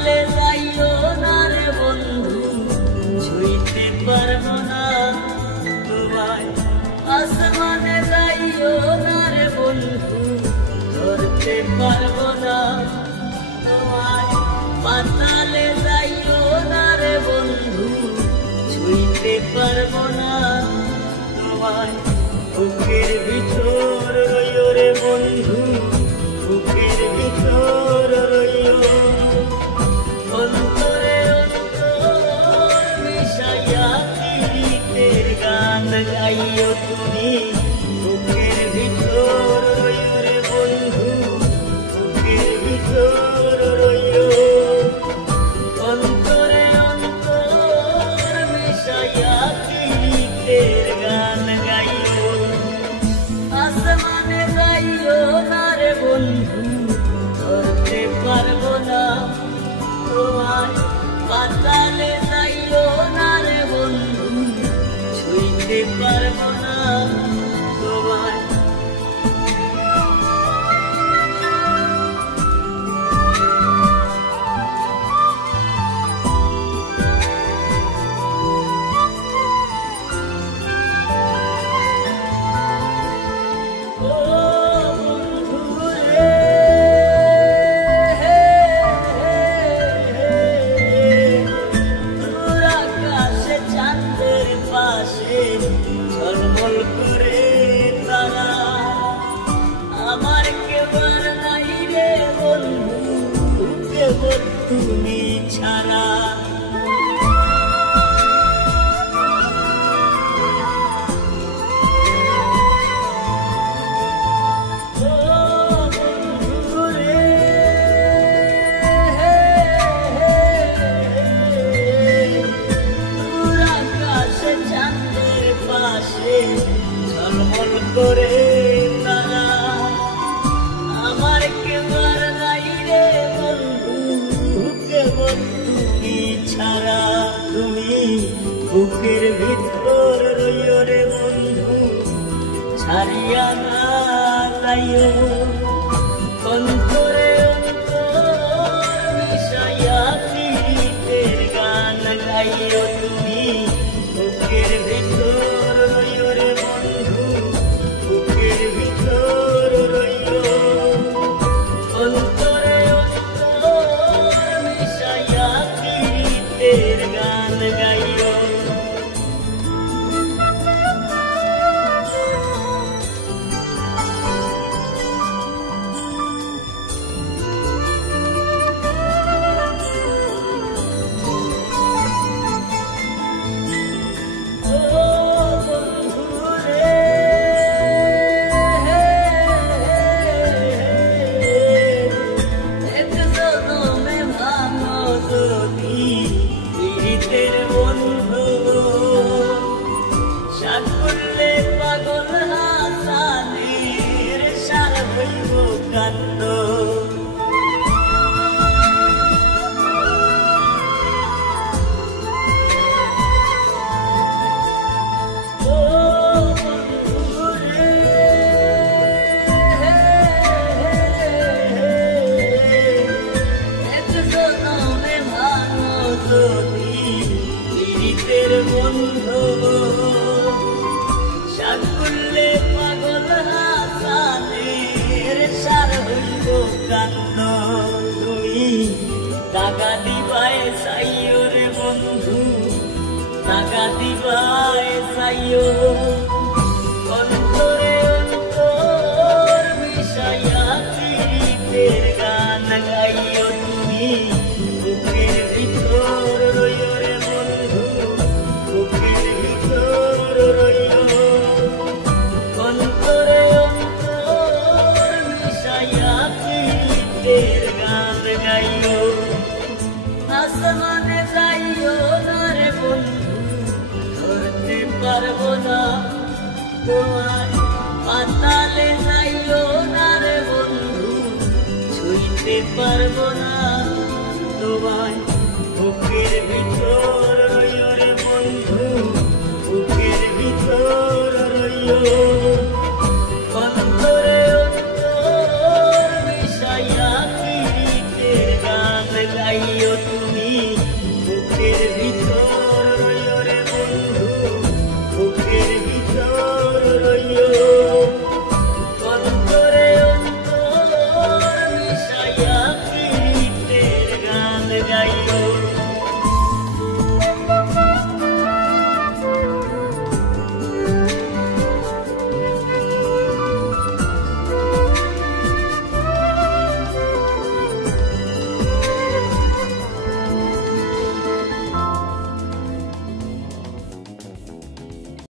পাতালে যাইও না রে বন্ধু, ছুঁইতে পারবো না তোমায়। আসমানে যাইও না রে বন্ধু, ধরতে পারবো না তোমায়। পাতালে যাইও না রে বন্ধু, ছুঁইতে পারবো না তোমায়। বুকের ভিতর রইও রে বন্ধু, বুকের ভিতর রইও। অন্তরে অন্তর মিশাইয়া গীতের গান গাইও তুমি। বুকের ভিতর রইও রে বন্ধু, বুকের ভিতর রইও। অন্তরে অন্তর মিশাইয়া গীতের গান গাইও। আসমানে যাইও না রে বন্ধু, ধরতে পারবো না তোমায়। পাতালে যাইও না রে বন্ধু, ছুঁইতে পারবো না তোমায়। ঝলমল করে তারা, আমার কেবল নাই রে বন্ধু, কেবল তুমি ছাড়া। ঝলমল করে তারা, আমার কেবল নাই রে বন্ধু, কেবল তুমি ছাড়া। তুমি বুকের ভিতর রইও রে বন্ধু, ছাড়িয়া না যাইও। অন্তরে অন্তর মিশাইয়া গীতের গান গাইও তুমি। বুকের ভিতর রইও রে বন্ধু, বুকের ভিতর রইও। অন্তরে অন্তর মিশাইয়া গীতের গান গাইও। বন্ধু সাকুল্লে পাগল হাসানের সার হইব কান্দ। তুমি টাকা দিবায় চাইও রে বন্ধু, টাকা দিবায় চাইও। অন্তরে অন্তর মিশাইয়া গীতের গান গাইও তুমি। বুকের ভিতর রইও রে বন্ধু, বুকের ভিতর রইও। অন্তরে অন্তর মিশাইয়া গীতের গান গাইও। আসমানে যাইও না রে বন্ধু, ধরতে পারবো না তোমার। পাতালে যাইও না রে বন্ধু, ছুঁইতে পারবো না তোমায়। বুকের ভিতর রইও রে বন্ধু, বুকের ভিতর রইও। অন্তরে অন্তর মিশাইয়া গীতের গান গাইও। যাই